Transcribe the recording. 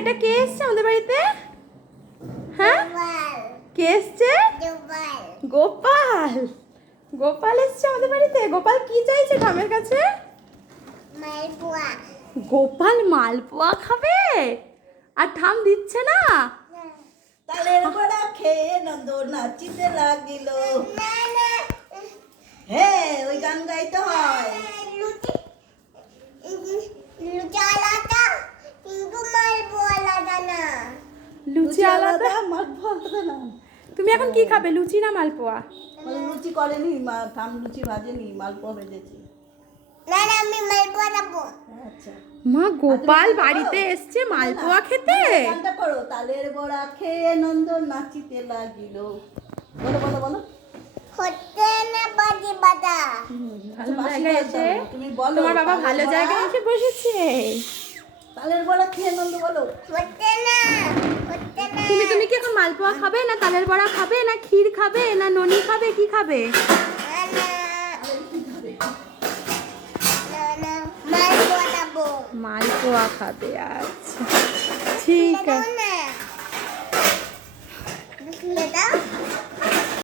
এটা কে এসছে আমাদের বাড়িতে? হ্যাঁ, কে এসছে? গোপাল। গোপাল এসছে আমাদের বাড়িতে। গোপাল কি চাইছে ঠামের কাছে? গোপাল মালপোয়া খাবে আর ঠাম দিচ্ছে না। তালের বড়া খেয়ে নন্দ নাচিতে লাগিল। হ্যাঁ, ওই গান গাইতে হয়। লুচি আলাদা, মালপোয়া আলাদা না। তুমি এখন কি খাবে, লুচি না মালপোয়া? লুচি করেনি মা, ঠাম লুচি ভাজেনি, মালপোয়া ভেজেছি। আচ্ছা, মা গোপাল বাড়িতে এসছে মালপোয়া খেতে। গানটা করো। তালের বড়া খেয়ে নন্দ নাচিতে লাগিল। বলো বলো বলো। ভালো জায়গায় এসে তুমি বলো। তোমার বাবা ভালো জায়গায় এসে বসেছে। তালের বড়া খেয়ে নন্দ বলো। তুমি কি এখন মালপোয়া খাবে না তালের বড়া খাবে না ক্ষীর খাবে না ননি খাবে, কি খাবে? মালপোয়া খাবে। আচ্ছা ঠিক আছে।